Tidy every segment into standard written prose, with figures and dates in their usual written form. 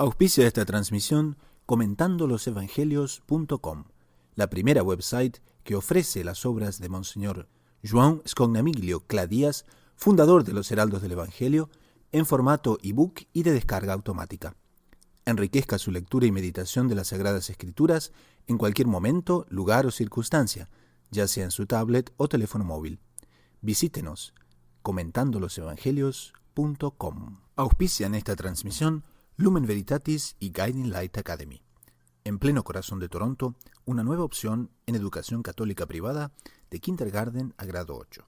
Auspicia esta transmisión comentandolosevangelios.com, la primera website que ofrece las obras de Monseñor João Scognamiglio Cladías, fundador de los Heraldos del Evangelio, en formato ebook y de descarga automática. Enriquezca su lectura y meditación de las Sagradas Escrituras en cualquier momento, lugar o circunstancia, ya sea en su tablet o teléfono móvil. Visítenos comentandolosevangelios.com. Auspician esta transmisión Lumen Veritatis y Guiding Light Academy. En pleno corazón de Toronto, una nueva opción en educación católica privada de kindergarten a grado 8.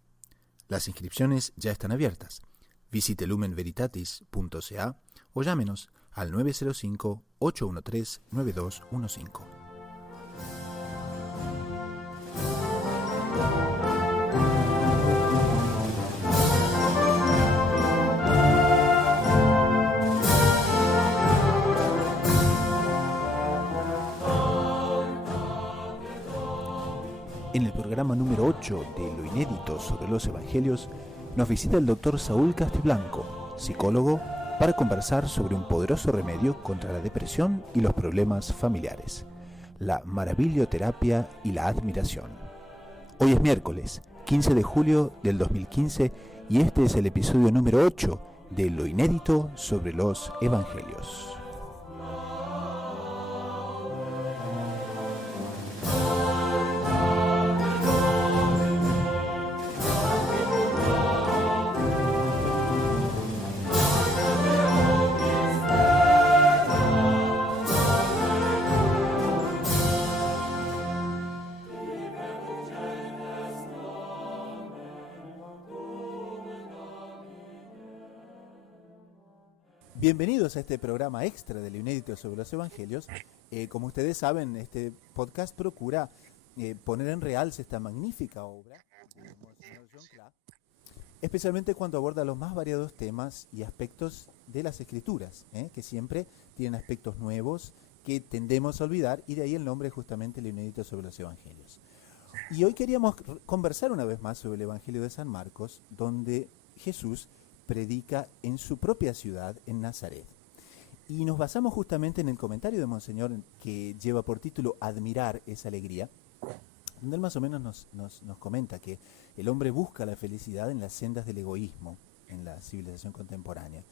Las inscripciones ya están abiertas. Visite lumenveritatis.ca o llámenos al 905-813-9215. En el programa número 8 de Lo Inédito sobre los Evangelios, nos visita el Dr. Saúl Castiblanco, psicólogo, para conversar sobre un poderoso remedio contra la depresión y los problemas familiares, la maravilloterapia y la admiración. Hoy es miércoles, 15 de julio del 2015, y este es el episodio número 8 de Lo Inédito sobre los Evangelios. Bienvenidos a este programa extra del Inédito sobre los Evangelios. Como ustedes saben, este podcast procura poner en realce esta magnífica obra de Monseñor John Clark, especialmente cuando aborda los más variados temas y aspectos de las Escrituras, que siempre tienen aspectos nuevos que tendemos a olvidar, y de ahí el nombre justamente el Inédito sobre los Evangelios. Y hoy queríamos conversar una vez más sobre el Evangelio de San Marcos, donde Jesús predica en su propia ciudad, en Nazaret. Y nos basamos justamente en el comentario de Monseñor que lleva por título Admirar esa alegría, donde él más o menos nos comenta que el hombre busca la felicidad en las sendas del egoísmo en la civilización contemporánea,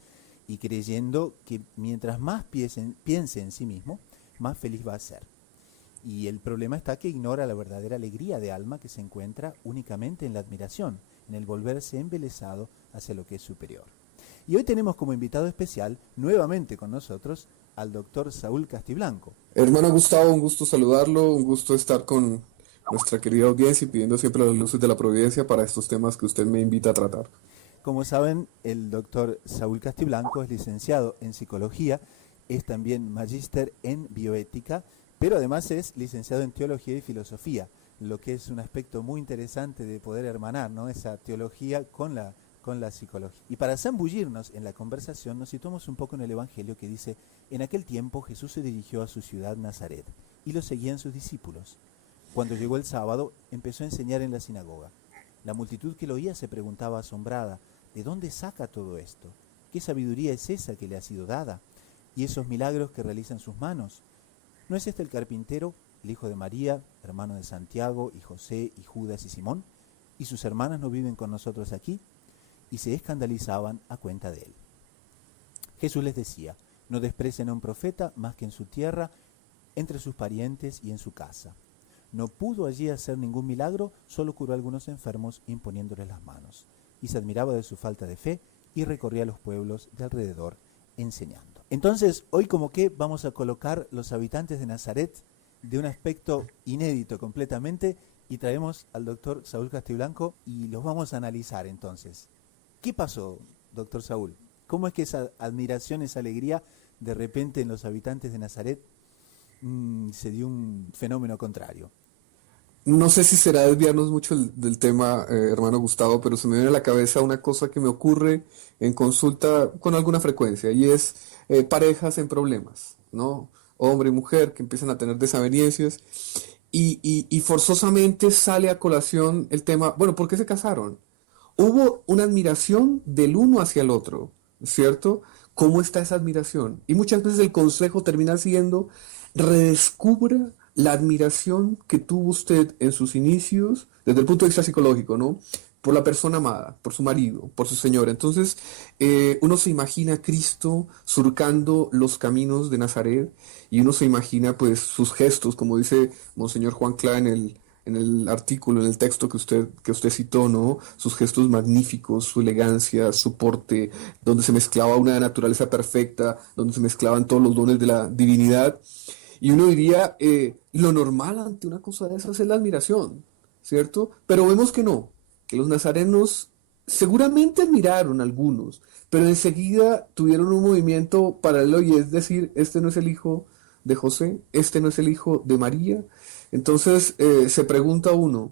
y creyendo que mientras más piense en sí mismo, más feliz va a ser. Y el problema está que ignora la verdadera alegría de alma que se encuentra únicamente en la admiración, en el volverse embelesado hacia lo que es superior. Y hoy tenemos como invitado especial, nuevamente con nosotros, al doctor Saúl Castiblanco. Hermano Gustavo, un gusto saludarlo, un gusto estar con nuestra querida audiencia y pidiendo siempre las luces de la providencia para estos temas que usted me invita a tratar. Como saben, el doctor Saúl Castiblanco es licenciado en psicología, es también magíster en bioética, pero además es licenciado en teología y filosofía, lo que es un aspecto muy interesante de poder hermanar, ¿no?, esa teología con la psicología. Y para zambullirnos en la conversación, nos situamos un poco en el Evangelio que dice: en aquel tiempo Jesús se dirigió a su ciudad Nazaret, y lo seguían sus discípulos. Cuando llegó el sábado, empezó a enseñar en la sinagoga. La multitud que lo oía se preguntaba asombrada: ¿de dónde saca todo esto? ¿Qué sabiduría es esa que le ha sido dada? ¿Y esos milagros que realizan sus manos? ¿No es este el carpintero, el hijo de María, hermano de Santiago y José y Judas y Simón? ¿Y sus hermanas no viven con nosotros aquí? Y se escandalizaban a cuenta de él. Jesús les decía: no desprecien a un profeta más que en su tierra, entre sus parientes y en su casa. No pudo allí hacer ningún milagro, solo curó a algunos enfermos imponiéndoles las manos. Y se admiraba de su falta de fe y recorría los pueblos de alrededor enseñando. Entonces, hoy como que vamos a colocar los habitantes de Nazaret de un aspecto inédito completamente, y traemos al doctor Saúl Castiblanco y los vamos a analizar entonces. ¿Qué pasó, doctor Saúl? ¿Cómo es que esa admiración, esa alegría, de repente en los habitantes de Nazaret se dio un fenómeno contrario? No sé si será desviarnos mucho del tema, hermano Gustavo, pero se me viene a la cabeza una cosa que me ocurre en consulta con alguna frecuencia, y es parejas en problemas, ¿no? Hombre y mujer que empiezan a tener desavenencias y forzosamente sale a colación el tema: bueno, ¿por qué se casaron? Hubo una admiración del uno hacia el otro, ¿cierto? ¿Cómo está esa admiración? Y muchas veces el consejo termina siendo, redescubra la admiración que tuvo usted en sus inicios, desde el punto de vista psicológico, ¿no? Por la persona amada, por su marido, por su señora. Entonces, uno se imagina a Cristo surcando los caminos de Nazaret y uno se imagina, pues, sus gestos, como dice Monseñor Juan Cla en el artículo, en el texto que usted citó, ¿no? Sus gestos magníficos, su elegancia, su porte, donde se mezclaba una naturaleza perfecta, donde se mezclaban todos los dones de la divinidad. Y uno diría, lo normal ante una cosa de esas es la admiración, ¿cierto? Pero vemos que los nazarenos seguramente admiraron a algunos, pero enseguida tuvieron un movimiento paralelo y es decir, este no es el hijo de José, este no es el hijo de María. Entonces se pregunta uno,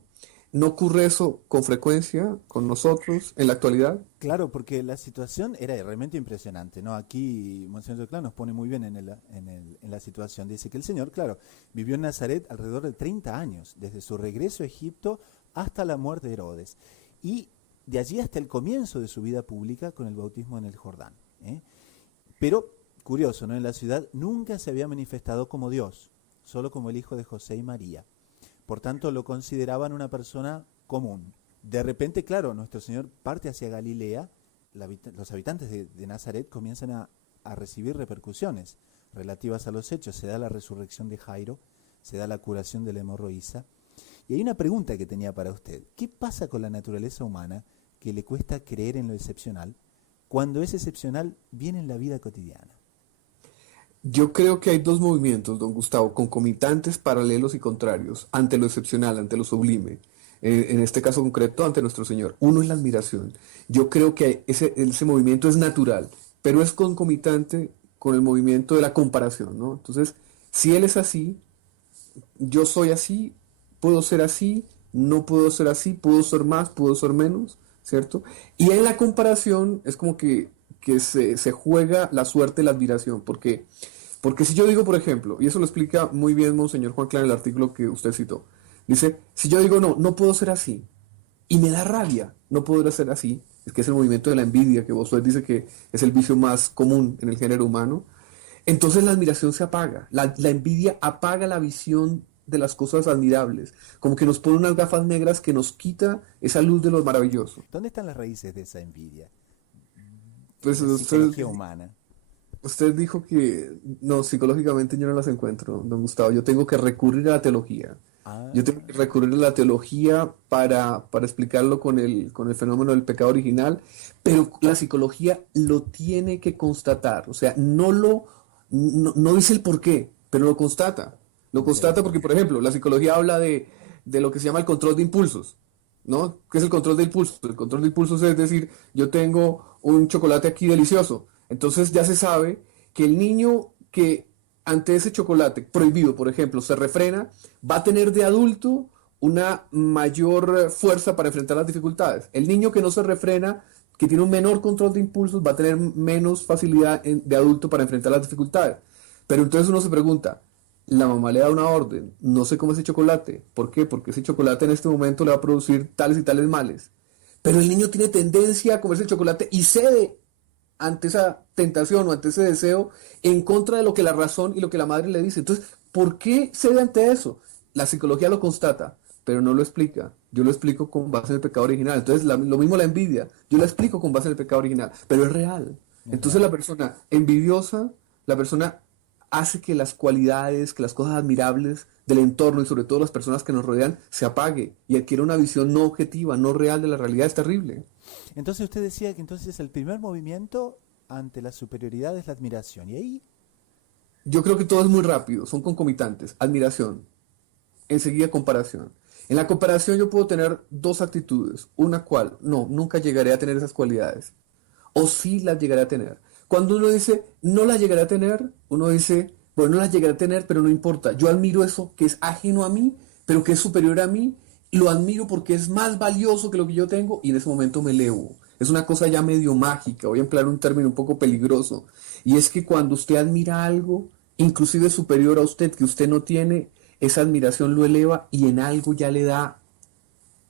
¿no ocurre eso con frecuencia con nosotros en la actualidad? Claro, porque la situación era realmente impresionante, ¿no? Aquí Monseñor Duclán nos pone muy bien en la situación. Dice que el Señor, claro, vivió en Nazaret alrededor de 30 años, desde su regreso a Egipto hasta la muerte de Herodes, y de allí hasta el comienzo de su vida pública con el bautismo en el Jordán, ¿eh? Pero, curioso, ¿no? En la ciudad nunca se había manifestado como Dios, solo como el hijo de José y María. Por tanto, lo consideraban una persona común. De repente, claro, nuestro Señor parte hacia Galilea, los habitantes de Nazaret comienzan a recibir repercusiones relativas a los hechos. Se da la resurrección de Jairo, se da la curación de la hemorroísa. Y hay una pregunta que tenía para usted. ¿Qué pasa con la naturaleza humana que le cuesta creer en lo excepcional cuando es excepcional viene en la vida cotidiana? Yo creo que hay dos movimientos, don Gustavo, concomitantes, paralelos y contrarios, ante lo excepcional, ante lo sublime. En este caso concreto, ante nuestro Señor. Uno es la admiración. Yo creo que ese movimiento es natural, pero es concomitante con el movimiento de la comparación, ¿no? Entonces, si Él es así, yo soy así, puedo ser así, no puedo ser así, puedo ser más, puedo ser menos, ¿cierto? Y en la comparación es como que se juega la suerte de la admiración, porque si yo digo, por ejemplo, y eso lo explica muy bien Monseñor Juan Clara en el artículo que usted citó, dice, si yo digo, no, no puedo ser así, y me da rabia no poder ser así, es que es el movimiento de la envidia, que Bossuet dice que es el vicio más común en el género humano, entonces la admiración se apaga, la envidia apaga la visión de las cosas admirables, como que nos pone unas gafas negras que nos quita esa luz de lo maravilloso. ¿Dónde están las raíces de esa envidia? Pues La psicología humana. usted dijo que no, psicológicamente yo no las encuentro, don Gustavo, yo tengo que recurrir a la teología. Ah, Yo tengo que recurrir a la teología para explicarlo con el fenómeno del pecado original, pero la psicología lo tiene que constatar, o sea, no dice el por qué, pero lo constata. Lo constata porque, interesante. por ejemplo, la psicología habla de lo que se llama el control de impulsos, ¿no? ¿Qué es el control de impulsos? El control de impulsos es decir, yo tengo un chocolate aquí delicioso, entonces ya se sabe que el niño que ante ese chocolate prohibido, por ejemplo, se refrena, va a tener de adulto una mayor fuerza para enfrentar las dificultades. El niño que no se refrena, que tiene un menor control de impulsos, va a tener menos facilidad de adulto para enfrentar las dificultades. Pero entonces uno se pregunta, la mamá le da una orden, no se come ese chocolate. ¿Por qué? Porque ese chocolate en este momento le va a producir tales y tales males. Pero el niño tiene tendencia a comerse el chocolate y cede ante esa tentación o ante ese deseo en contra de lo que la razón y lo que la madre le dice. Entonces, ¿por qué cede ante eso? La psicología lo constata, pero no lo explica. Yo lo explico con base en el pecado original. Entonces, lo mismo la envidia. Yo la explico con base en el pecado original, pero es real. Es Entonces, real. la persona envidiosa, la persona hace que las cualidades, que las cosas admirables del entorno y sobre todo las personas que nos rodean se apague y adquiere una visión no objetiva, no real de la realidad. Es terrible. Entonces usted decía que entonces el primer movimiento ante la superioridad es la admiración. Y ahí, Yo creo que todo es muy rápido, son concomitantes. Admiración, enseguida comparación. En la comparación yo puedo tener dos actitudes. Una cual, no, nunca llegaré a tener esas cualidades. O sí las llegaré a tener. Cuando uno dice, no las llegaré a tener, uno dice, bueno, no las llegaré a tener, pero no importa. Yo admiro eso que es ajeno a mí, pero que es superior a mí. Y lo admiro porque es más valioso que lo que yo tengo y en ese momento me elevo. Es una cosa ya medio mágica. Voy a emplear un término un poco peligroso. Y es que cuando usted admira algo, inclusive superior a usted, que usted no tiene, esa admiración lo eleva y en algo ya le da,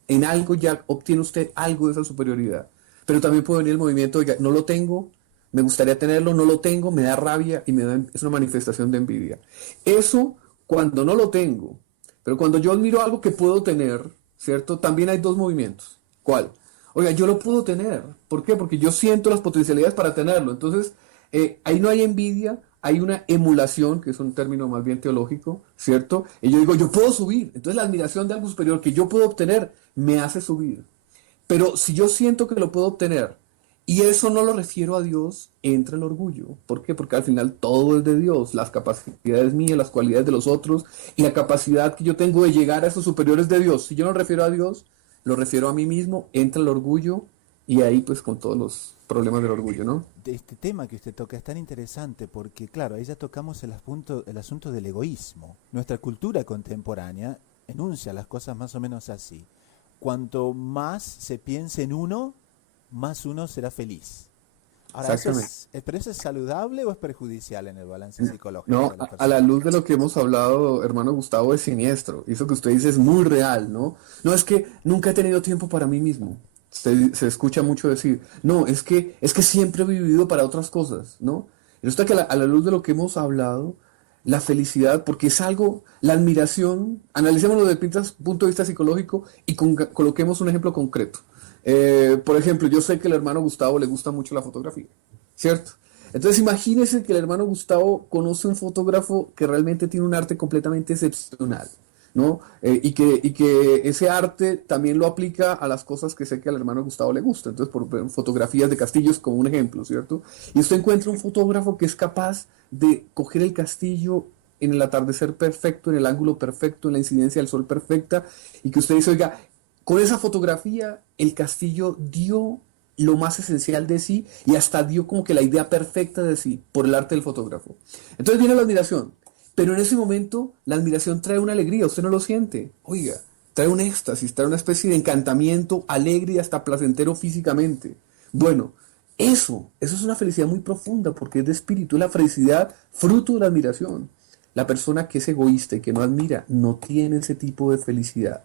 en algo ya obtiene usted algo de esa superioridad. Pero también puede venir el movimiento, oiga, no lo tengo, me gustaría tenerlo, no lo tengo, me da rabia y es una manifestación de envidia. Eso cuando no lo tengo, pero cuando yo admiro algo que puedo tener, ¿cierto? También hay dos movimientos. ¿Cuál? Oiga, yo lo puedo tener. ¿Por qué? Porque yo siento las potencialidades para tenerlo. Entonces, ahí no hay envidia, hay una emulación, que es un término más bien teológico, ¿cierto? Y yo digo, yo puedo subir. Entonces la admiración de algo superior que yo puedo obtener me hace subir. Pero si yo siento que lo puedo obtener y eso no lo refiero a Dios, entra el orgullo. ¿Por qué? Porque al final todo es de Dios, las capacidades mías, las cualidades de los otros y la capacidad que yo tengo de llegar a esos superiores de Dios. Si yo no lo refiero a Dios, lo refiero a mí mismo, entra el orgullo y ahí pues con todos los problemas del orgullo, ¿no? Este tema que usted toca es tan interesante porque, claro, ahí ya tocamos el asunto del egoísmo. Nuestra cultura contemporánea enuncia las cosas más o menos así. Cuanto más se piense en uno, más uno será feliz. Ahora, Exactamente. ¿pero eso es saludable o es perjudicial en el balance psicológico No, de la a la persona? luz de lo que hemos hablado, hermano Gustavo, es siniestro. Y eso que usted dice es muy real, ¿no? No es que nunca he tenido tiempo para mí mismo. Se escucha mucho decir, no, es que siempre he vivido para otras cosas, ¿no? Y resulta que a la luz de lo que hemos hablado, la felicidad, porque es algo, la admiración, analicémoslo desde el punto de vista psicológico y coloquemos un ejemplo concreto. Por ejemplo, yo sé que al hermano Gustavo le gusta mucho la fotografía, ¿cierto? Entonces imagínense que el hermano Gustavo conoce un fotógrafo que realmente tiene un arte completamente excepcional, ¿no? Y que ese arte también lo aplica a las cosas que sé que al hermano Gustavo le gusta. Entonces, por fotografías de castillos como un ejemplo, ¿cierto? Y usted encuentra un fotógrafo que es capaz de coger el castillo en el atardecer perfecto, en el ángulo perfecto, en la incidencia del sol perfecta, y que usted dice, oiga, con esa fotografía el castillo dio lo más esencial de sí y hasta dio como que la idea perfecta de sí por el arte del fotógrafo. Entonces viene la admiración, pero en ese momento la admiración trae una alegría, usted no lo siente, oiga, trae un éxtasis, trae una especie de encantamiento alegre y hasta placentero físicamente. Bueno, eso es una felicidad muy profunda porque es de espíritu, es la felicidad fruto de la admiración. La persona que es egoísta y que no admira no tiene ese tipo de felicidad.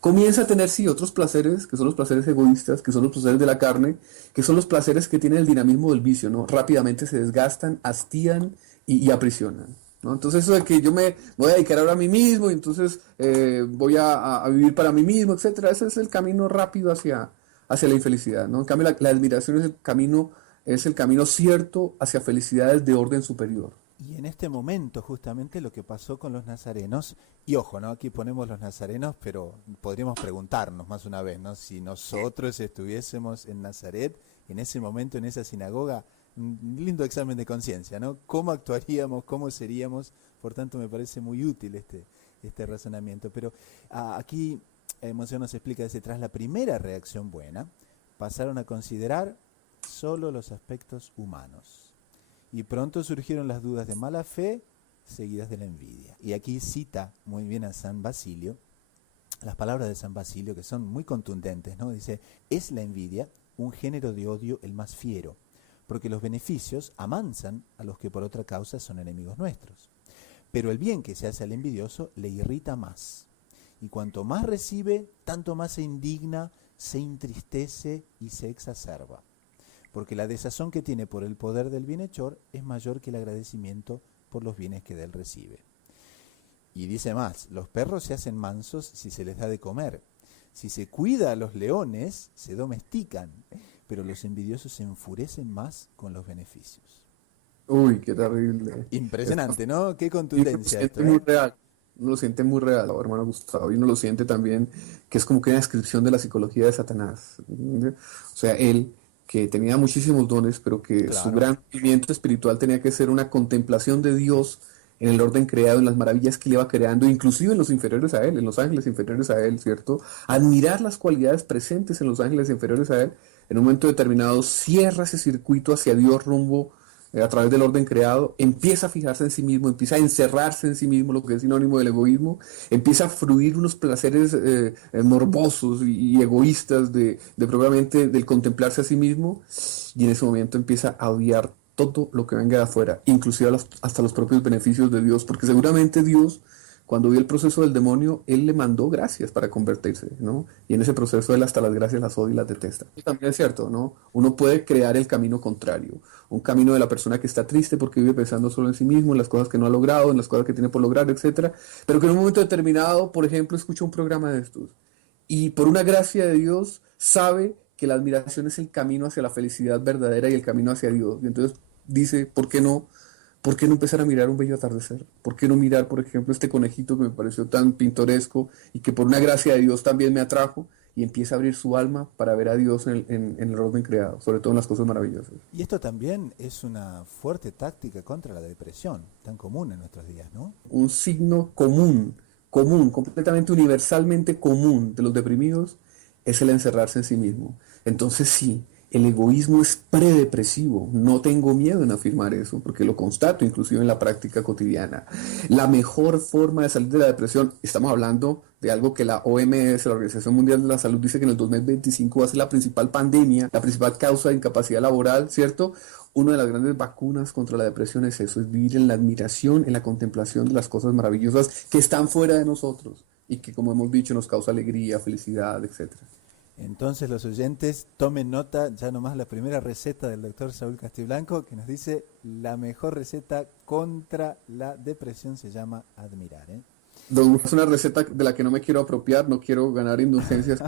Comienza a tener, sí, otros placeres, que son los placeres egoístas, que son los placeres de la carne, que son los placeres que tienen el dinamismo del vicio, ¿no? Rápidamente se desgastan, hastían y aprisionan, ¿no? Entonces eso de que yo me voy a dedicar ahora a mí mismo y entonces voy a vivir para mí mismo, etcétera, ese es el camino rápido hacia la infelicidad, ¿no? En cambio, la admiración es el camino cierto hacia felicidades de orden superior. Y en este momento justamente lo que pasó con los nazarenos, y ojo, ¿no? Aquí ponemos los nazarenos, pero podríamos preguntarnos más una vez, ¿no? Si nosotros estuviésemos en Nazaret, en ese momento, en esa sinagoga, un lindo examen de conciencia, ¿no? ¿Cómo actuaríamos? ¿Cómo seríamos? Por tanto, me parece muy útil este razonamiento. Pero aquí Monseñor nos explica que tras la primera reacción buena, pasaron a considerar solo los aspectos humanos. Y pronto surgieron las dudas de mala fe, seguidas de la envidia. Y aquí cita muy bien a San Basilio, las palabras de San Basilio que son muy contundentes, ¿no? Dice, es la envidia un género de odio el más fiero, porque los beneficios amansan a los que por otra causa son enemigos nuestros. Pero el bien que se hace al envidioso le irrita más. Y cuanto más recibe, tanto más se indigna, se entristece y se exacerba, porque la desazón que tiene por el poder del bienhechor es mayor que el agradecimiento por los bienes que de él recibe. Y dice más, los perros se hacen mansos si se les da de comer. Si se cuida a los leones, se domestican, pero los envidiosos se enfurecen más con los beneficios. Uy, qué terrible. Impresionante, ¿no? Qué Y uno lo contundencia esto, siente muy ¿eh? real, uno lo siente muy real, hermano Gustavo, y uno lo siente también que es como que una descripción de la psicología de Satanás. ¿Entiende? O sea, él que tenía muchísimos dones, pero que su Claro. gran movimiento espiritual tenía que ser una contemplación de Dios en el orden creado, en las maravillas que le iba creando, inclusive en los inferiores a él, en los ángeles inferiores a él, ¿cierto? Admirar las cualidades presentes en los ángeles inferiores a él, en un momento determinado cierra ese circuito hacia Dios rumbo a través del orden creado, empieza a fijarse en sí mismo, empieza a encerrarse en sí mismo, lo que es sinónimo del egoísmo, empieza a fruir unos placeres morbosos y egoístas de propiamente del contemplarse a sí mismo, y en ese momento empieza a odiar todo lo que venga de afuera, inclusive hasta los propios beneficios de Dios, porque seguramente Dios, cuando vio el proceso del demonio, él le mandó gracias para convertirse, ¿no? Y en ese proceso él hasta las gracias las odia y las detesta. Y también es cierto, ¿no? Uno puede crear el camino contrario, un camino de la persona que está triste porque vive pensando solo en sí mismo, en las cosas que no ha logrado, en las cosas que tiene por lograr, etcétera, pero que en un momento determinado, por ejemplo, escucha un programa de estos y por una gracia de Dios sabe que la admiración es el camino hacia la felicidad verdadera y el camino hacia Dios. Y entonces dice, ¿por qué no? ¿Por qué no empezar a mirar un bello atardecer? ¿Por qué no mirar, por ejemplo, este conejito que me pareció tan pintoresco y que por una gracia de Dios también me atrajo? Y empieza a abrir su alma para ver a Dios en el orden creado, sobre todo en las cosas maravillosas. Y esto también es una fuerte táctica contra la depresión, tan común en nuestros días, ¿no? Un signo común, completamente universalmente común de los deprimidos es el encerrarse en sí mismo. Entonces sí, el egoísmo es predepresivo. No tengo miedo en afirmar eso, porque lo constato inclusive en la práctica cotidiana. La mejor forma de salir de la depresión, estamos hablando de algo que la OMS, la Organización Mundial de la Salud, dice que en el 2025 va a ser la principal pandemia, la principal causa de incapacidad laboral, ¿cierto? Una de las grandes vacunas contra la depresión es eso, es vivir en la admiración, en la contemplación de las cosas maravillosas que están fuera de nosotros y que, como hemos dicho, nos causa alegría, felicidad, etcétera. Entonces los oyentes tomen nota ya nomás la primera receta del doctor Saúl Castiblanco que nos dice la mejor receta contra la depresión se llama admirar, ¿eh? Es una receta de la que no me quiero apropiar, no quiero ganar indulgencias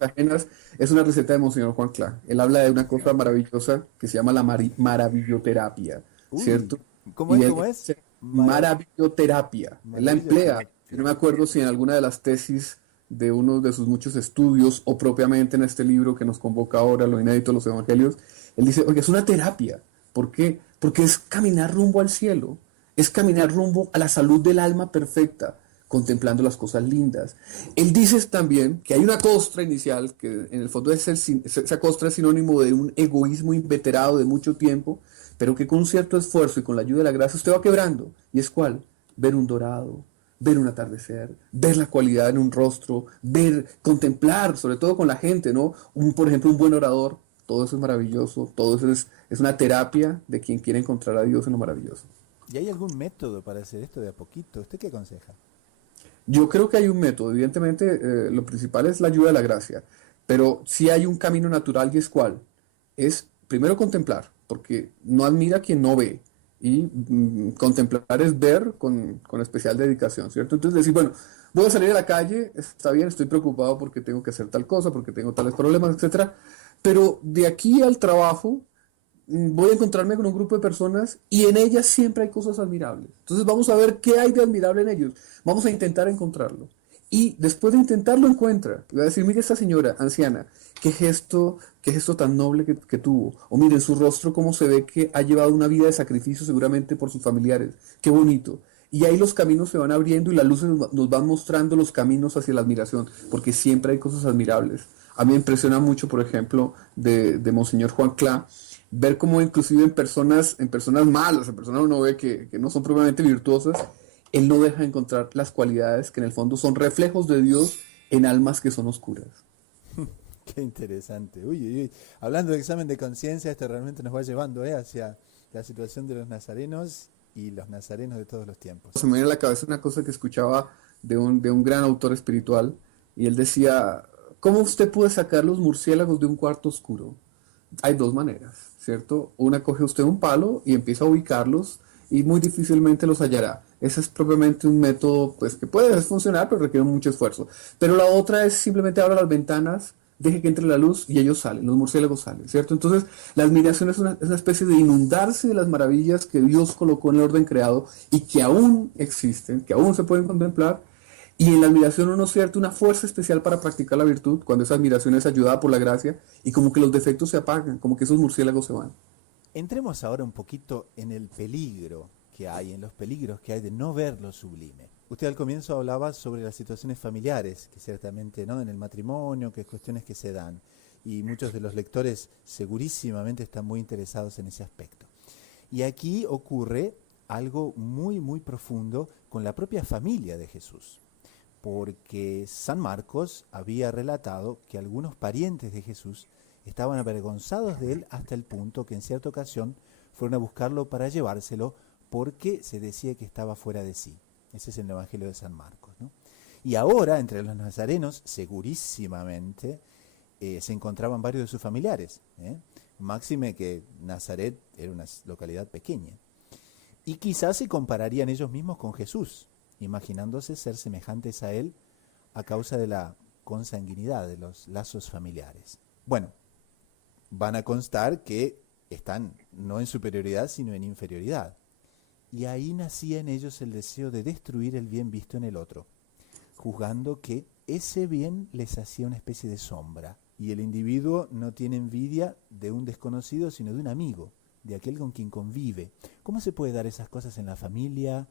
ajenas. Es una receta de Monseñor Juan Clá. Él habla de una cosa maravillosa que se llama la maravilloterapia, Uy, ¿cierto? ¿cómo Y es? él ¿Cómo es? dice maravilloterapia. Él la emplea. Yo no Maravilloterapia. me acuerdo si en alguna de las tesis de uno de sus muchos estudios o propiamente en este libro que nos convoca ahora, lo inédito de los evangelios, él dice, oye, es una terapia. ¿Por qué? Porque es caminar rumbo al cielo, es caminar rumbo a la salud del alma perfecta, contemplando las cosas lindas. Él dice también que hay una costra inicial, que en el fondo esa costra es sinónimo de un egoísmo inveterado de mucho tiempo, pero que con un cierto esfuerzo y con la ayuda de la gracia usted va quebrando. ¿Y es cuál? Ver un dorado, ver un atardecer, ver la cualidad en un rostro, ver, contemplar, sobre todo con la gente, ¿no? Por ejemplo, un buen orador, todo eso es maravilloso, todo eso es una terapia de quien quiere encontrar a Dios en lo maravilloso. ¿Y hay algún método para hacer esto de a poquito? ¿Usted qué aconseja? Yo creo que hay un método, evidentemente lo principal es la ayuda de la gracia, pero sí hay un camino natural y es cuál. Es primero contemplar, porque no admira quien no ve, y contemplar es ver con especial dedicación, ¿cierto? Entonces decir, bueno, voy a salir a la calle, está bien, estoy preocupado porque tengo que hacer tal cosa, porque tengo tales problemas, etcétera, pero de aquí al trabajo voy a encontrarme con un grupo de personas y en ellas siempre hay cosas admirables. Entonces vamos a ver qué hay de admirable en ellos. Vamos a intentar encontrarlo. Y después de intentarlo encuentra. Y va a decir, mire esta señora anciana, qué gesto tan noble que tuvo. O mire en su rostro cómo se ve que ha llevado una vida de sacrificio seguramente por sus familiares. Qué bonito. Y ahí los caminos se van abriendo y las luces nos van mostrando los caminos hacia la admiración, porque siempre hay cosas admirables. A mí me impresiona mucho, por ejemplo, de Monseñor Juan Clá, ver cómo inclusive en personas malas, en personas uno ve que no son propiamente virtuosas, él no deja de encontrar las cualidades que en el fondo son reflejos de Dios en almas que son oscuras. Qué interesante. Uy, uy, uy. Hablando de examen de conciencia, esto realmente nos va llevando hacia la situación de los nazarenos y los nazarenos de todos los tiempos. Se me viene a la cabeza una cosa que escuchaba de un gran autor espiritual y él decía, ¿cómo usted puede sacar los murciélagos de un cuarto oscuro? Hay dos maneras, ¿cierto? Una, coge usted un palo y empieza a ubicarlos y muy difícilmente los hallará. Ese es propiamente un método pues, que puede funcionar, pero requiere mucho esfuerzo. Pero la otra es simplemente abra las ventanas, deje que entre la luz y ellos salen, los murciélagos salen, ¿cierto? Entonces, la admiración es una especie de inundarse de las maravillas que Dios colocó en el orden creado y que aún existen, que aún se pueden contemplar. Y en la admiración uno siente una fuerza especial para practicar la virtud, cuando esa admiración es ayudada por la gracia y como que los defectos se apagan, como que esos murciélagos se van. Entremos ahora un poquito en el peligro que hay, en los peligros que hay de no ver lo sublime. Usted al comienzo hablaba sobre las situaciones familiares, que ciertamente, ¿no?, en el matrimonio, que es cuestiones que se dan, y muchos de los lectores segurísimamente están muy interesados en ese aspecto. Y aquí ocurre algo muy, muy profundo con la propia familia de Jesús, porque San Marcos había relatado que algunos parientes de Jesús estaban avergonzados de él hasta el punto que en cierta ocasión fueron a buscarlo para llevárselo porque se decía que estaba fuera de sí. Ese es el Evangelio de San Marcos, ¿no? Y ahora, entre los nazarenos, segurísimamente, se encontraban varios de sus familiares, ¿eh? Máxime que Nazaret era una localidad pequeña. Y quizás se compararían ellos mismos con Jesús, imaginándose ser semejantes a él a causa de la consanguinidad, de los lazos familiares. Bueno, van a constar que están no en superioridad, sino en inferioridad. Y ahí nacía en ellos el deseo de destruir el bien visto en el otro, juzgando que ese bien les hacía una especie de sombra. Y el individuo no tiene envidia de un desconocido, sino de un amigo, de aquel con quien convive. ¿Cómo se puede dar esas cosas en la familia?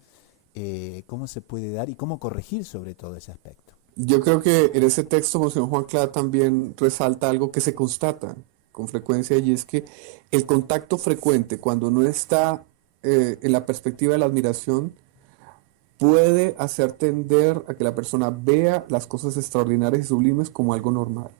¿Cómo se puede dar y cómo corregir sobre todo ese aspecto? Yo creo que en ese texto, Monseñor Juan Clara también resalta algo que se constata con frecuencia, y es que el contacto frecuente, cuando no está en la perspectiva de la admiración, puede hacer tender a que la persona vea las cosas extraordinarias y sublimes como algo normal,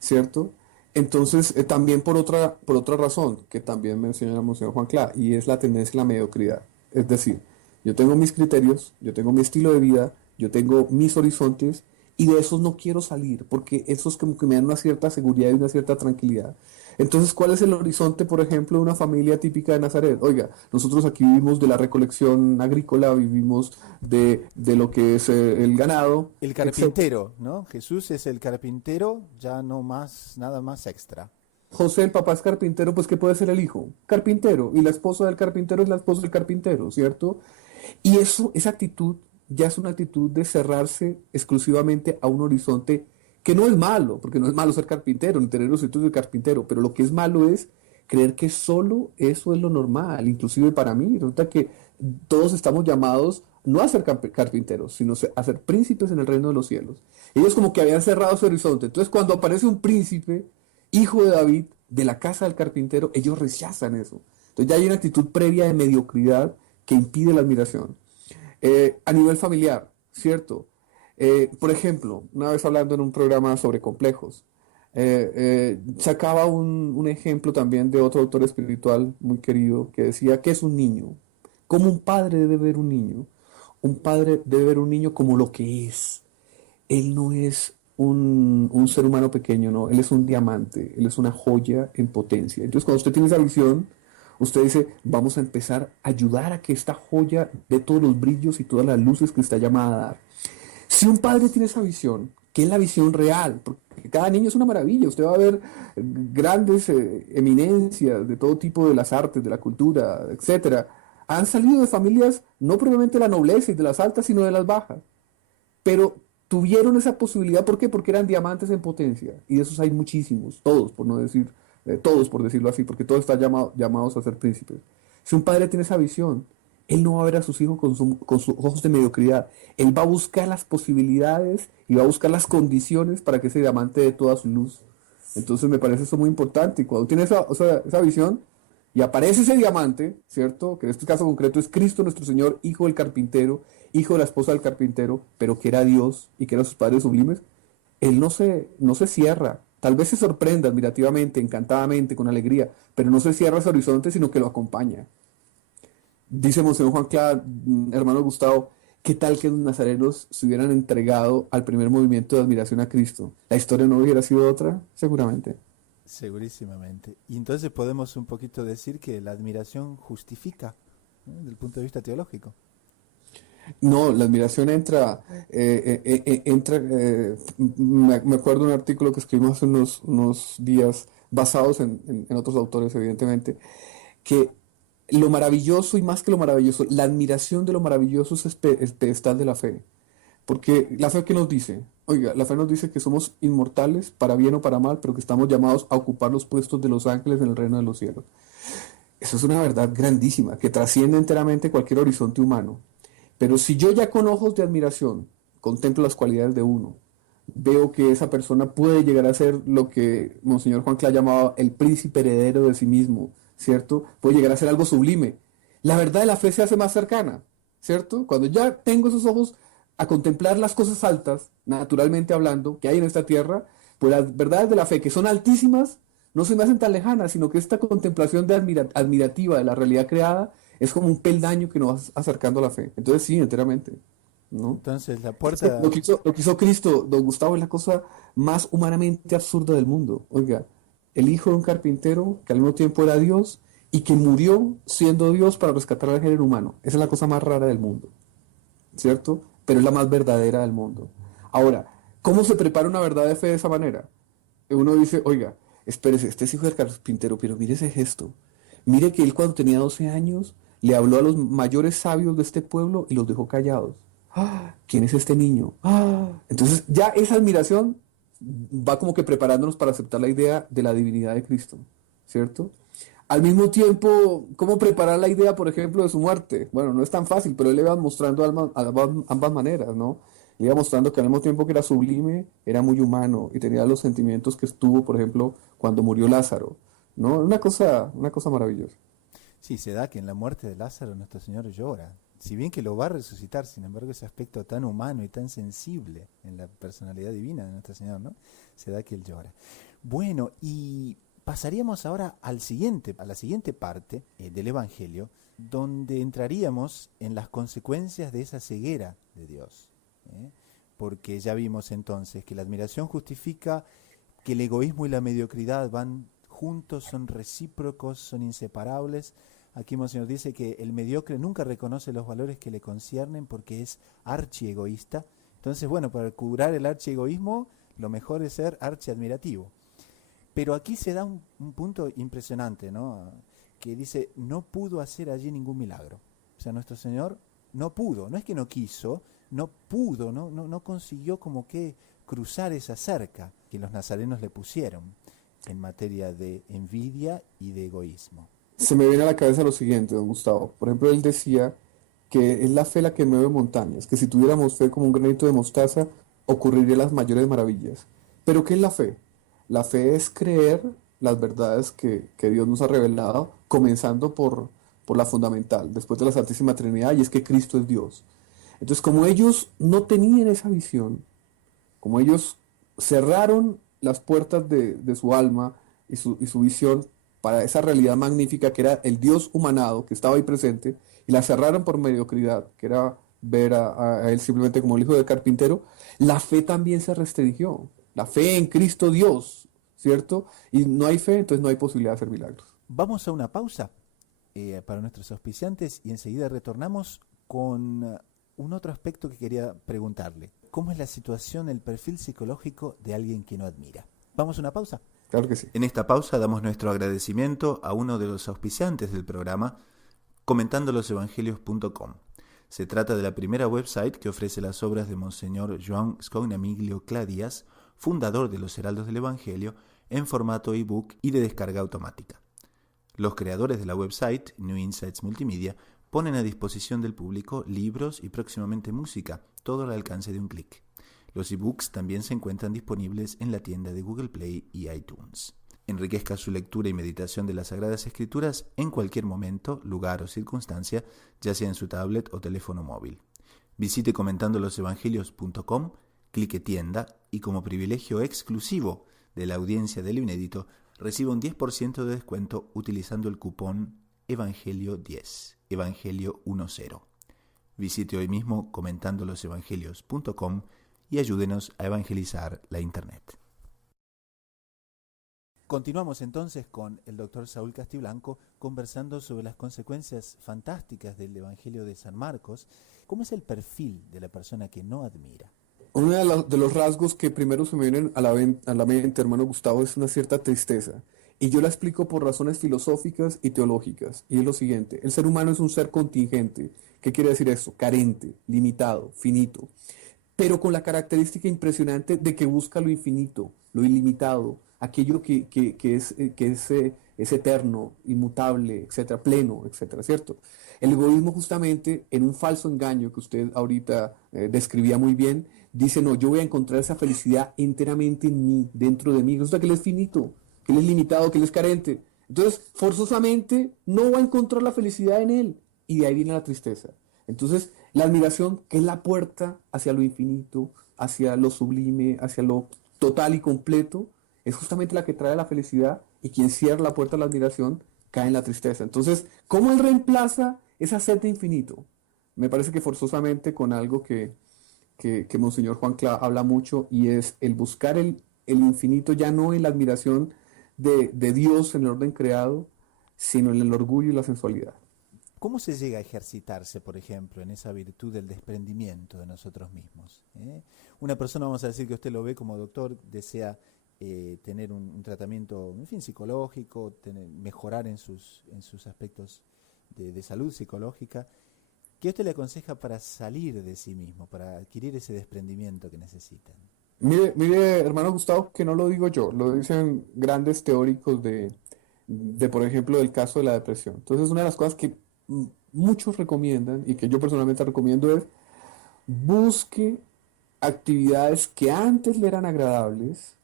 ¿cierto? Entonces, también por otra razón, que también menciona el Monseñor Juan Clara, y es la tendencia a la mediocridad. Es decir, yo tengo mis criterios, yo tengo mi estilo de vida, yo tengo mis horizontes, y de esos no quiero salir, porque esos como que me dan una cierta seguridad y una cierta tranquilidad. Entonces, ¿cuál es el horizonte, por ejemplo, de una familia típica de Nazaret? Oiga, nosotros aquí vivimos de la recolección agrícola, vivimos de lo que es el ganado, El etc. carpintero, ¿no? Jesús es el carpintero, ya no más, nada más extra. José, el papá es carpintero, pues ¿qué puede ser el hijo? Carpintero. Y la esposa del carpintero es la esposa del carpintero, ¿cierto? Y eso, esa actitud ya es una actitud de cerrarse exclusivamente a un horizonte que no es malo, porque no es malo ser carpintero, ni tener los estudios de carpintero, pero lo que es malo es creer que solo eso es lo normal. Inclusive para mí, resulta que todos estamos llamados no a ser carpinteros, sino a ser príncipes en el reino de los cielos. Ellos como que habían cerrado ese horizonte. Entonces cuando aparece un príncipe, hijo de David, de la casa del carpintero, ellos rechazan eso. Entonces ya hay una actitud previa de mediocridad que impide la admiración. A nivel familiar, ¿cierto? Por ejemplo, una vez hablando en un programa sobre complejos, sacaba un ejemplo también de otro autor espiritual muy querido que decía, ¿qué es un niño? ¿Cómo un padre debe ver un niño? Un padre debe ver un niño como lo que es. Él no es un ser humano pequeño, no, él es un diamante, él es una joya en potencia. Entonces, cuando usted tiene esa visión, usted dice, vamos a empezar a ayudar a que esta joya dé todos los brillos y todas las luces que está llamada a dar. Si un padre tiene esa visión, que es la visión real, porque cada niño es una maravilla, usted va a ver grandes eminencias de todo tipo de las artes, de la cultura, etcétera, han salido de familias no probablemente de la nobleza y de las altas, sino de las bajas, pero tuvieron esa posibilidad. ¿Por qué? Porque eran diamantes en potencia, y de esos hay muchísimos, todos, por no decir, todos por decirlo así, porque todos están llamados a ser príncipes. Si un padre tiene esa visión, él no va a ver a sus hijos con sus ojos de mediocridad. Él va a buscar las posibilidades y va a buscar las condiciones para que ese diamante dé toda su luz. Entonces me parece eso muy importante. Y cuando tiene esa visión y aparece ese diamante, ¿cierto? Que en este caso concreto es Cristo nuestro Señor, hijo del carpintero, hijo de la esposa del carpintero, pero que era Dios y que eran sus padres sublimes, él no se cierra. Tal vez se sorprenda admirativamente, encantadamente, con alegría, pero no se cierra ese horizonte, sino que lo acompaña. Dice Monseñor Juan Clara, hermano Gustavo, ¿qué tal que los nazarenos se hubieran entregado al primer movimiento de admiración a Cristo? ¿La historia no hubiera sido otra? Seguramente. Segurísimamente. Y entonces podemos un poquito decir que la admiración justifica, ¿no? Desde el punto de vista teológico. No, la admiración me acuerdo de un artículo que escribimos hace unos días, basados en otros autores, evidentemente, que lo maravilloso y más que lo maravilloso, la admiración de lo maravilloso es el pedestal de la fe. Porque la fe, ¿qué nos dice? Oiga, la fe nos dice que somos inmortales, para bien o para mal, pero que estamos llamados a ocupar los puestos de los ángeles en el reino de los cielos. Eso es una verdad grandísima, que trasciende enteramente cualquier horizonte humano. Pero si yo ya con ojos de admiración contemplo las cualidades de uno, veo que esa persona puede llegar a ser lo que Monseñor Juan Cla llamaba el príncipe heredero de sí mismo, ¿cierto? Puede llegar a ser algo sublime. La verdad de la fe se hace más cercana, ¿cierto? Cuando ya tengo esos ojos a contemplar las cosas altas, naturalmente hablando, que hay en esta tierra, pues las verdades de la fe, que son altísimas, no se me hacen tan lejanas, sino que esta contemplación admirativa de la realidad creada es como un peldaño que nos va acercando a la fe. Entonces sí, enteramente, ¿no? Entonces la Es que puerta, lo que hizo Cristo, don Gustavo, es la cosa más humanamente absurda del mundo. Oiga, el hijo de un carpintero que al mismo tiempo era Dios y que murió siendo Dios para rescatar al género humano. Esa es la cosa más rara del mundo, ¿cierto? Pero es la más verdadera del mundo. Ahora, ¿cómo se prepara una verdad de fe de esa manera? Uno dice, oiga, espérese, este es hijo del carpintero, pero mire ese gesto. Mire que él cuando tenía 12 años le habló a los mayores sabios de este pueblo y los dejó callados. ¡Ah! ¿Quién es este niño? ¡Ah! Entonces ya esa admiración va como que preparándonos para aceptar la idea de la divinidad de Cristo, ¿cierto? Al mismo tiempo, ¿cómo preparar la idea, por ejemplo, de su muerte? Bueno, no es tan fácil, pero él le va mostrando ambas maneras, ¿no? Le iba mostrando que al mismo tiempo que era sublime, era muy humano y tenía los sentimientos que estuvo, por ejemplo, cuando murió Lázaro, ¿no? Una cosa maravillosa. sí, se da que en la muerte de Lázaro nuestro Señor llora. Si bien que lo va a resucitar, sin embargo, ese aspecto tan humano y tan sensible en la personalidad divina de nuestro Señor, ¿no? Se da que Él llora. Bueno, y pasaríamos ahora a la siguiente parte del Evangelio, donde entraríamos en las consecuencias de esa ceguera de Dios. ¿Eh? Porque ya vimos entonces que la admiración justifica que el egoísmo y la mediocridad van juntos, son recíprocos, son inseparables. Aquí Monseñor dice que el mediocre nunca reconoce los valores que le conciernen porque es archiegoísta. Entonces, bueno, para curar el archiegoísmo, lo mejor es ser archiadmirativo. Pero aquí se da un punto impresionante, ¿no? Que dice, no pudo hacer allí ningún milagro. O sea, nuestro Señor no pudo, no es que no quiso, no pudo, no consiguió como que cruzar esa cerca que los nazarenos le pusieron en materia de envidia y de egoísmo. Se me viene a la cabeza lo siguiente, don Gustavo. Por ejemplo, él decía que es la fe la que mueve montañas, que si tuviéramos fe como un granito de mostaza, ocurrirían las mayores maravillas. Pero ¿qué es la fe? La fe es creer las verdades que Dios nos ha revelado, comenzando por la fundamental, después de la Santísima Trinidad, y es que Cristo es Dios. Entonces, como ellos no tenían esa visión, como ellos cerraron las puertas de su alma y su visión para esa realidad magnífica que era el Dios humanado que estaba ahí presente, y la cerraron por mediocridad, que era ver a él simplemente como el hijo del carpintero, la fe también se restringió. La fe en Cristo Dios, ¿cierto? Y no hay fe, entonces no hay posibilidad de hacer milagros. Vamos a una pausa para nuestros auspiciantes y enseguida retornamos con un otro aspecto que quería preguntarle. ¿Cómo es la situación, el perfil psicológico de alguien que no admira? ¿Vamos a una pausa? Claro que sí. En esta pausa damos nuestro agradecimiento a uno de los auspiciantes del programa, comentandolosevangelios.com. Se trata de la primera website que ofrece las obras de Monseñor Joan Scognamiglio Cladias, fundador de los Heraldos del Evangelio, en formato ebook y de descarga automática. Los creadores de la website, New Insights Multimedia, ponen a disposición del público libros y próximamente música, todo al alcance de un clic. Los ebooks también se encuentran disponibles en la tienda de Google Play y iTunes. Enriquezca su lectura y meditación de las Sagradas Escrituras en cualquier momento, lugar o circunstancia, ya sea en su tablet o teléfono móvil. Visite comentandolosevangelios.com, clique tienda y como privilegio exclusivo de la audiencia de lo inédito, reciba un 10% de descuento utilizando el cupón Evangelio 10, Evangelio 10. Visite hoy mismo comentandolosevangelios.com y ayúdenos a evangelizar la Internet. Continuamos entonces con el doctor Saúl Castiblanco conversando sobre las consecuencias fantásticas del Evangelio de San Marcos. ¿Cómo es el perfil de la persona que no admira? Uno de los rasgos que primero se me vienen a la mente, hermano Gustavo, es una cierta tristeza. Y yo la explico por razones filosóficas y teológicas. Y es lo siguiente, el ser humano es un ser contingente. ¿Qué quiere decir eso? Carente, limitado, finito. Pero con la característica impresionante de que busca lo infinito, lo ilimitado, aquello es eterno, inmutable, etcétera, pleno, etcétera, ¿cierto? El egoísmo justamente, en un falso engaño que usted ahorita describía muy bien, dice, no, yo voy a encontrar esa felicidad enteramente en mí, dentro de mí. Resulta que él es finito, que él es limitado, que él es carente. Entonces, forzosamente, no va a encontrar la felicidad en él. Y de ahí viene la tristeza. Entonces, la admiración, que es la puerta hacia lo infinito, hacia lo sublime, hacia lo total y completo, es justamente la que trae la felicidad, y quien cierra la puerta a la admiración cae en la tristeza. Entonces, ¿cómo él reemplaza esa sed de infinito. Me parece que forzosamente con algo que Monseñor Juan Cla habla mucho y es el buscar el infinito ya no en la admiración de Dios en el orden creado, sino en el orgullo y la sensualidad. ¿Cómo se llega a ejercitarse, por ejemplo, en esa virtud del desprendimiento de nosotros mismos? Una persona, vamos a decir que usted lo ve como doctor, desea tener un tratamiento, en fin, psicológico, mejorar en sus aspectos de salud psicológica. ¿Qué usted le aconseja para salir de sí mismo, para adquirir ese desprendimiento que necesitan? Mire, hermano Gustavo, que no lo digo yo, lo dicen grandes teóricos por ejemplo, del caso de la depresión. Entonces, una de las cosas que muchos recomiendan y que yo personalmente recomiendo es busque actividades que antes le eran agradables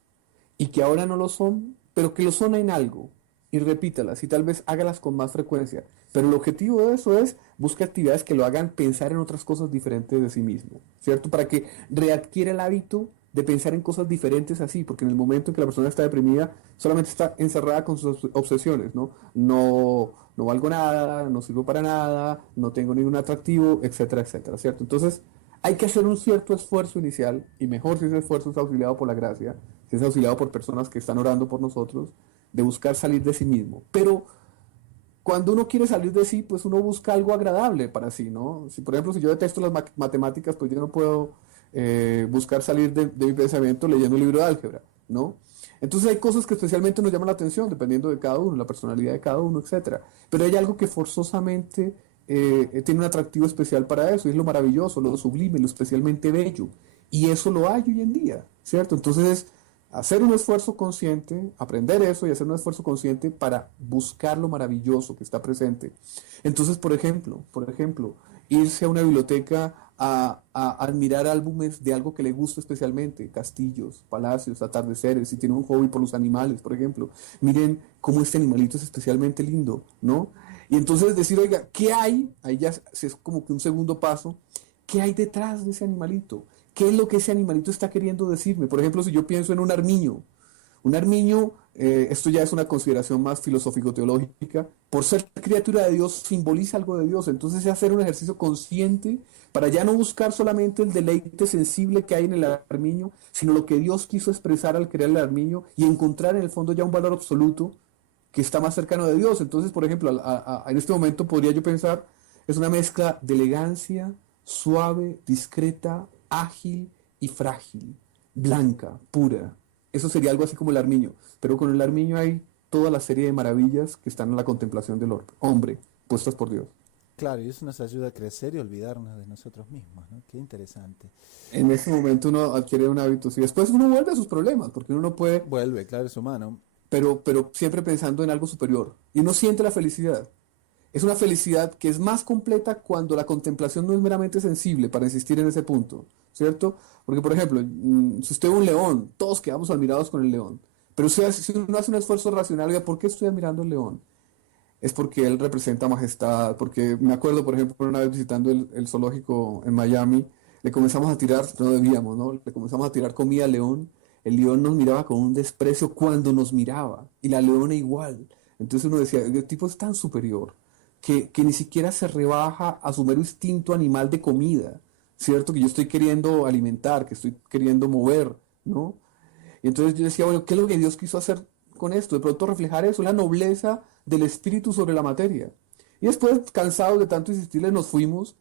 y que ahora no lo son, pero que lo son en algo. Y repítalas y tal vez hágalas con más frecuencia. Pero el objetivo de eso es buscar actividades que lo hagan pensar en otras cosas diferentes de sí mismo, ¿cierto? Para que readquiera el hábito de pensar en cosas diferentes así, porque en el momento en que la persona está deprimida, solamente está encerrada con sus obsesiones, ¿no? No valgo nada, no sirvo para nada, no tengo ningún atractivo, etcétera, etcétera, ¿cierto? Entonces, hay que hacer un cierto esfuerzo inicial, y mejor si ese esfuerzo es auxiliado por la gracia, si es auxiliado por personas que están orando por nosotros, de buscar salir de sí mismo. Pero cuando uno quiere salir de sí, pues uno busca algo agradable para sí, ¿no? Si, por ejemplo, si yo detesto las matemáticas, pues yo no puedo buscar salir de mi pensamiento leyendo un libro de álgebra, ¿no? Entonces hay cosas que especialmente nos llaman la atención, dependiendo de cada uno, la personalidad de cada uno, etcétera. Pero hay algo que forzosamente tiene un atractivo especial para eso, y es lo maravilloso, lo sublime, lo especialmente bello. Y eso lo hay hoy en día, ¿cierto? Entonces, hacer un esfuerzo consciente, aprender eso y hacer un esfuerzo consciente para buscar lo maravilloso que está presente. Entonces, por ejemplo, irse a una biblioteca a admirar álbumes de algo que le gusta especialmente, castillos, palacios, atardeceres, si tiene un hobby por los animales, por ejemplo. Miren cómo este animalito es especialmente lindo, ¿no? Y entonces decir, oiga, ¿qué hay? Ahí ya es como que un segundo paso. ¿Qué hay detrás de ese animalito? ¿Qué es lo que ese animalito está queriendo decirme? Por ejemplo, si yo pienso en un armiño, esto ya es una consideración más filosófico-teológica, por ser criatura de Dios simboliza algo de Dios, entonces es hacer un ejercicio consciente para ya no buscar solamente el deleite sensible que hay en el armiño, sino lo que Dios quiso expresar al crear el armiño y encontrar en el fondo ya un valor absoluto que está más cercano de Dios. Entonces, por ejemplo, en este momento podría yo pensar, es una mezcla de elegancia, suave, discreta, ágil y frágil, blanca, pura. Eso sería algo así como el armiño. Pero con el armiño hay toda la serie de maravillas que están en la contemplación del hombre, puestas por Dios. Claro, y eso nos ayuda a crecer y olvidarnos de nosotros mismos, ¿no? Qué interesante. En ese momento uno adquiere un hábito y después uno vuelve a sus problemas, porque uno no puede, Vuelve, claro, es humano. pero siempre pensando en algo superior. Y uno siente la felicidad. Es una felicidad que es más completa cuando la contemplación no es meramente sensible, para insistir en ese punto, ¿cierto? Porque, por ejemplo, si usted ve un león, todos quedamos admirados con el león. Pero si uno hace un esfuerzo racional, oiga, ¿por qué estoy admirando al león? Es porque él representa majestad, porque me acuerdo, por ejemplo, una vez visitando el zoológico en Miami, le comenzamos a tirar, no debíamos, ¿no? Le comenzamos a tirar comida al león, el león nos miraba con un desprecio cuando nos miraba, y la leona igual. Entonces uno decía, el tipo es tan superior, que ni siquiera se rebaja a su mero instinto animal de comida, ¿cierto? Que yo estoy queriendo alimentar, que estoy queriendo mover, ¿no? Y entonces yo decía, bueno, ¿qué es lo que Dios quiso hacer con esto? De pronto reflejar eso, la nobleza del espíritu sobre la materia. Y después, cansados de tanto insistirle, nos fuimos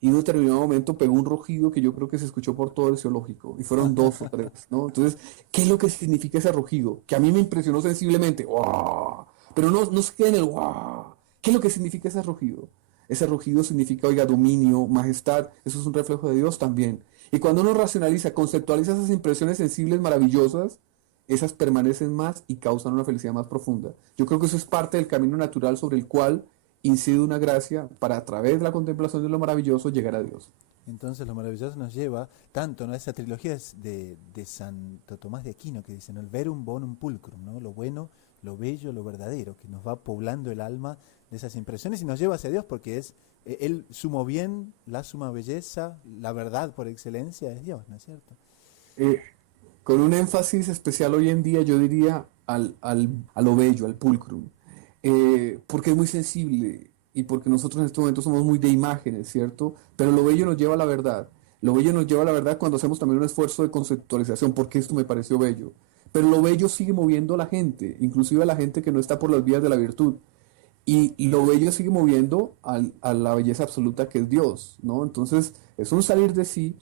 y en un determinado momento pegó un rugido que yo creo que se escuchó por todo el zoológico. Y fueron dos o tres, ¿no? Entonces, ¿qué es lo que significa ese rugido? Que a mí me impresionó sensiblemente. ¡Wow! Pero no se queda en el ¡wow! ¿Qué es lo que significa ese rugido? Ese rugido significa, oiga, dominio, majestad. Eso es un reflejo de Dios también. Y cuando uno racionaliza, conceptualiza esas impresiones sensibles maravillosas, esas permanecen más y causan una felicidad más profunda. Yo creo que eso es parte del camino natural sobre el cual incide una gracia para a través de la contemplación de lo maravilloso llegar a Dios. Entonces lo maravilloso nos lleva tanto, ¿no? Esa trilogía es de Santo Tomás de Aquino que dice, ¿no? El verum bonum pulcrum, ¿no? Lo bueno, lo bello, lo verdadero, que nos va poblando el alma de esas impresiones y nos lleva hacia Dios porque es el sumo bien, la suma belleza, la verdad por excelencia es Dios, ¿no es cierto? Eh, con un énfasis especial hoy en día, yo diría a lo bello, al pulcrum, porque es muy sensible y porque nosotros en este momento somos muy de imágenes, ¿cierto? Pero lo bello nos lleva a la verdad. Lo bello nos lleva a la verdad cuando hacemos también un esfuerzo de conceptualización, porque esto me pareció bello. Pero lo bello sigue moviendo a la gente, inclusive a la gente que no está por las vías de la virtud. Y lo bello sigue moviendo a la belleza absoluta que es Dios, ¿no? Entonces, es un salir de sí,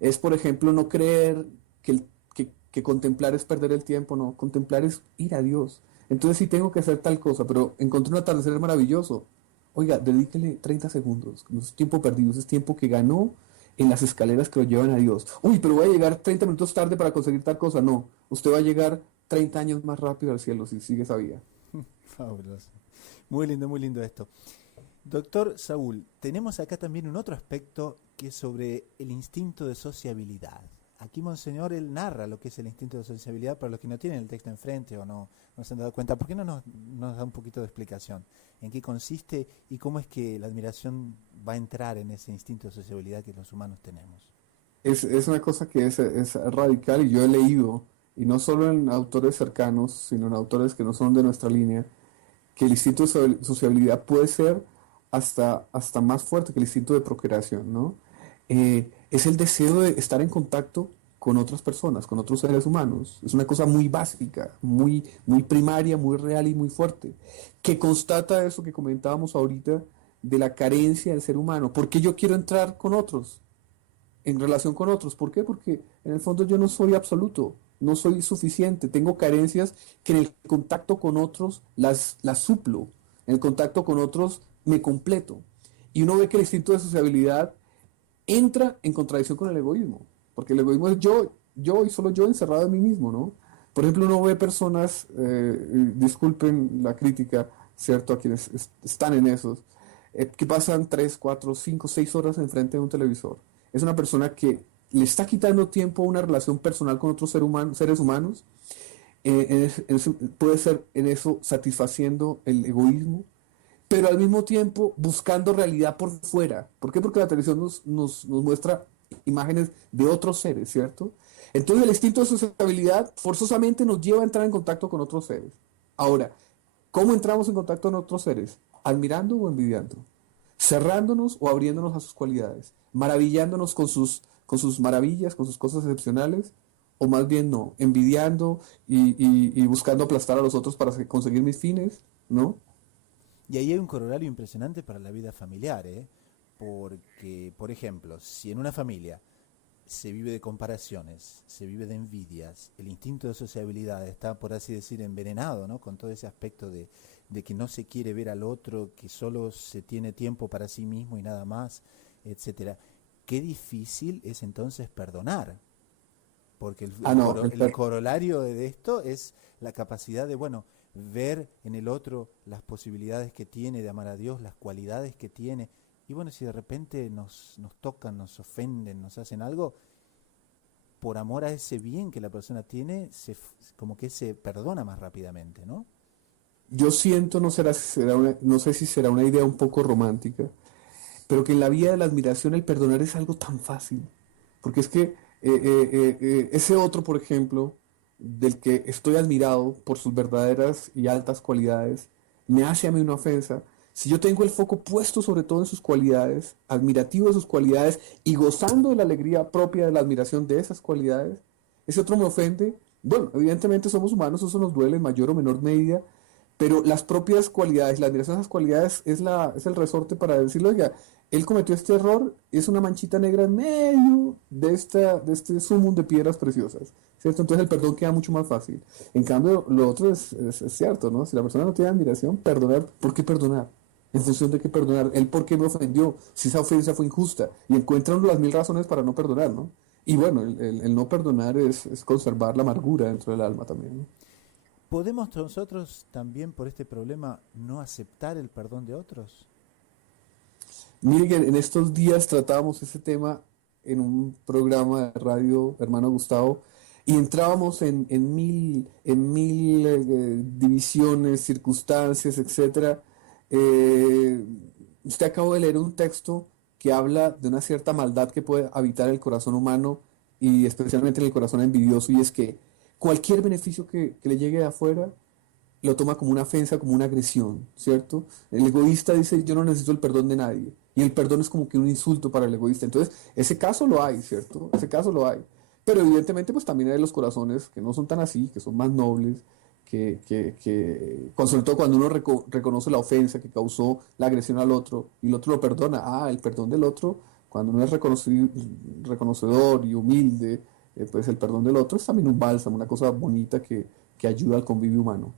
es, por ejemplo, no creer que contemplar es perder el tiempo, no, contemplar es ir a Dios. Entonces, sí tengo que hacer tal cosa, pero encontré un atardecer maravilloso. Oiga, dedíquele 30 segundos, no es tiempo perdido, es tiempo que ganó en las escaleras que lo llevan a Dios. Uy, pero voy a llegar 30 minutos tarde para conseguir tal cosa. No, usted va a llegar 30 años más rápido al cielo si sigue esa vía. Fabuloso. Muy lindo esto. Doctor Saúl, tenemos acá también un otro aspecto que es sobre el instinto de sociabilidad. Aquí Monseñor, él narra lo que es el instinto de sociabilidad para los que no tienen el texto enfrente o no se han dado cuenta. ¿Por qué no nos da un poquito de explicación? ¿En qué consiste y cómo es que la admiración va a entrar en ese instinto de sociabilidad que los humanos tenemos? Es una cosa que es radical y yo he leído, y no solo en autores cercanos, sino en autores que no son de nuestra línea, que el instinto de sociabilidad puede ser hasta más fuerte que el instinto de procreación, ¿no? Es el deseo de estar en contacto con otras personas, con otros seres humanos. Es una cosa muy básica, muy primaria, muy real y muy fuerte, que constata eso que comentábamos ahorita de la carencia del ser humano. ¿Por qué yo quiero entrar con otros? En relación con otros. ¿Por qué? Porque en el fondo yo no soy absoluto, no soy suficiente, tengo carencias que en el contacto con otros las suplo, en el contacto con otros me completo. Y uno ve que el instinto de sociabilidad entra en contradicción con el egoísmo, porque el egoísmo es yo y solo yo encerrado en mí mismo, ¿no? Por ejemplo, uno ve personas, disculpen la crítica, ¿cierto? A quienes están en esos, que pasan 3, 4, 5, 6 horas enfrente de un televisor. Es una persona que le está quitando tiempo a una relación personal con otros seres humanos. Puede ser en eso satisfaciendo el egoísmo, pero al mismo tiempo buscando realidad por fuera. ¿Por qué? Porque la televisión nos muestra imágenes de otros seres, ¿cierto? Entonces el instinto de sociabilidad forzosamente nos lleva a entrar en contacto con otros seres. Ahora, ¿cómo entramos en contacto con otros seres? ¿Admirando o envidiando? ¿Cerrándonos o abriéndonos a sus cualidades? ¿Maravillándonos con sus maravillas, con sus cosas excepcionales? ¿O más bien no? ¿Envidiando y buscando aplastar a los otros para conseguir mis fines? ¿No? Y ahí hay un corolario impresionante para la vida familiar, ¿eh? Porque, por ejemplo, si en una familia se vive de comparaciones, se vive de envidias, el instinto de sociabilidad está, por así decir, envenenado, ¿no? Con todo ese aspecto de que no se quiere ver al otro, que solo se tiene tiempo para sí mismo y nada más, etcétera. Qué difícil es entonces perdonar, porque No, el corolario de esto es la capacidad de, bueno, ver en el otro las posibilidades que tiene de amar a Dios, las cualidades que tiene. Y bueno, si de repente nos tocan, nos ofenden, nos hacen algo, por amor a ese bien que la persona tiene, como que se perdona más rápidamente, ¿no? yo siento, no sé si será una idea un poco romántica, pero que en la vida de la admiración el perdonar es algo tan fácil. Porque es que ese otro, por ejemplo, del que estoy admirado por sus verdaderas y altas cualidades, me hace a mí una ofensa. Si yo tengo el foco puesto sobre todo en sus cualidades, admirativo de sus cualidades y gozando de la alegría propia de la admiración de esas cualidades, ese otro me ofende. Bueno, evidentemente somos humanos, eso nos duele en mayor o menor medida, pero las propias cualidades, la admiración a esas cualidades es el resorte para decirle, oiga, él cometió este error, es una manchita negra en medio de este sumum de piedras preciosas, ¿cierto? Entonces el perdón queda mucho más fácil. En cambio, lo otro es cierto, ¿no? Si la persona no tiene admiración, perdonar, ¿por qué perdonar? ¿En función de qué perdonar? ¿Él por qué me ofendió? Si esa ofensa fue injusta. Y encuentran las mil razones para no perdonar, ¿no? Y bueno, el no perdonar es conservar la amargura dentro del alma también, ¿no? ¿Podemos nosotros también por este problema no aceptar el perdón de otros? Miren que en estos días tratábamos ese tema en un programa de radio, hermano Gustavo, y entrábamos en mil divisiones, circunstancias, etcétera. Eh, Usted acabó de leer un texto que habla de una cierta maldad que puede habitar el corazón humano y especialmente en el corazón envidioso, y es que cualquier beneficio que le llegue de afuera lo toma como una ofensa, como una agresión, ¿cierto? El egoísta dice, yo no necesito el perdón de nadie. Y el perdón es como que un insulto para el egoísta. Entonces, ese caso lo hay, ¿cierto? Ese caso lo hay. Pero evidentemente, pues también hay los corazones que no son tan así, que son más nobles, sobre todo cuando uno reconoce la ofensa que causó la agresión al otro y el otro lo perdona. Ah, el perdón del otro, cuando uno es reconocedor y humilde, pues el perdón del otro es también un bálsamo, una cosa bonita que ayuda al convivio humano.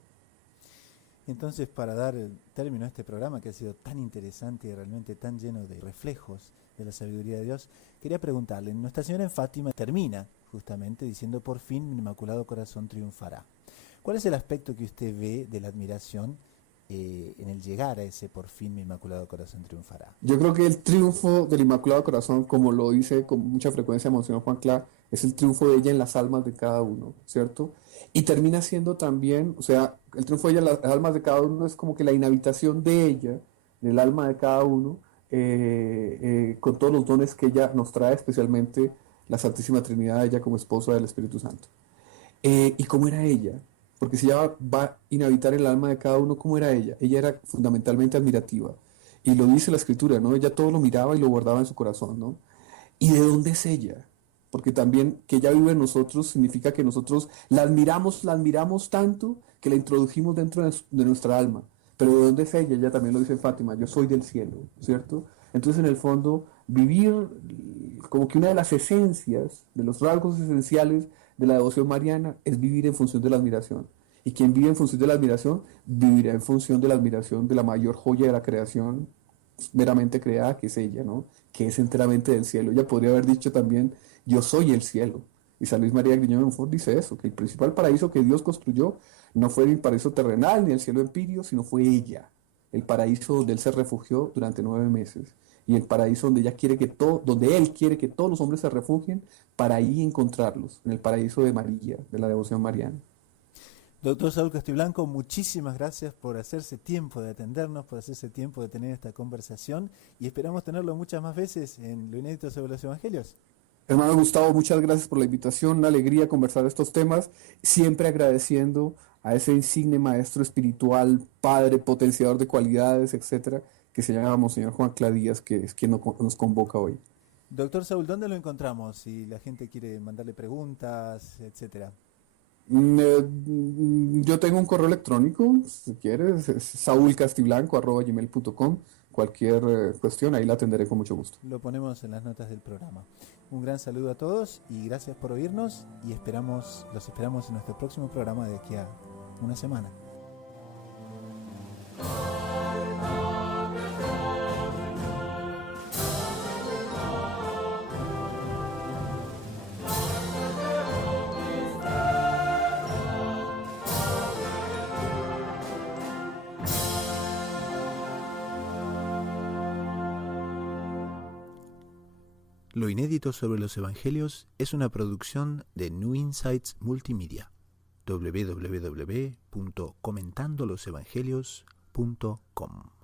Entonces, para dar término a este programa que ha sido tan interesante y realmente tan lleno de reflejos de la sabiduría de Dios, quería preguntarle, Nuestra Señora en Fátima termina justamente diciendo, por fin mi Inmaculado Corazón triunfará. ¿Cuál es el aspecto que usted ve de la admiración en el llegar a ese por fin mi Inmaculado Corazón triunfará? Yo creo que el triunfo del Inmaculado Corazón, como lo dice con mucha frecuencia Monseñor Juan Cla, es el triunfo de ella en las almas de cada uno, ¿cierto? Y termina siendo también, o sea, el triunfo de ella en las almas de cada uno es como que la inhabitación de ella, del alma de cada uno, con todos los dones que ella nos trae, especialmente la Santísima Trinidad, ella como esposa del Espíritu Santo. ¿Y cómo era ella? Porque si ella va a inhabitar el alma de cada uno, ¿cómo era ella? Ella era fundamentalmente admirativa. Y lo dice la Escritura, ¿no? Ella todo lo miraba y lo guardaba en su corazón, ¿no? ¿Y de dónde es ella? Porque también que ella vive en nosotros significa que nosotros la admiramos tanto que la introdujimos dentro de nuestra alma. Pero ¿de dónde es ella? Ella también lo dice en Fátima, yo soy del cielo, ¿cierto? Entonces, en el fondo, vivir como que una de las esencias, de los rasgos esenciales de la devoción mariana es vivir en función de la admiración. Y quien vive en función de la admiración, vivirá en función de la admiración de la mayor joya de la creación meramente creada, que es ella, ¿no? Que es enteramente del cielo. Ella podría haber dicho también, yo soy el cielo. Y San Luis María Griñón de Montfort dice eso, que el principal paraíso que Dios construyó no fue el paraíso terrenal ni el cielo empíreo, sino fue ella, el paraíso donde Él se refugió durante 9 meses. Y el paraíso donde donde Él quiere que todos los hombres se refugien para ahí encontrarlos, en el paraíso de María, de la devoción mariana. Doctor Saúl Castiblanco, muchísimas gracias por hacerse tiempo de atendernos, por hacerse tiempo de tener esta conversación y esperamos tenerlo muchas más veces en Lo Inédito sobre los Evangelios. Hermano Gustavo, muchas gracias por la invitación, una alegría conversar estos temas, siempre agradeciendo a ese insigne maestro espiritual, padre, potenciador de cualidades, etcétera, que se llama Monseñor Juan Cladías, que es quien nos convoca hoy. Doctor Saúl, ¿dónde lo encontramos? Si la gente quiere mandarle preguntas, etcétera. Yo tengo un correo electrónico, si quieres, es saulcastiblanco@gmail.com. Cualquier cuestión, ahí la atenderé con mucho gusto. Lo ponemos en las notas del programa. Un gran saludo a todos y gracias por oírnos y los esperamos en nuestro próximo programa de aquí a una semana. Lo Inédito sobre los Evangelios es una producción de New Insights Multimedia. www.comentandolosevangelios.com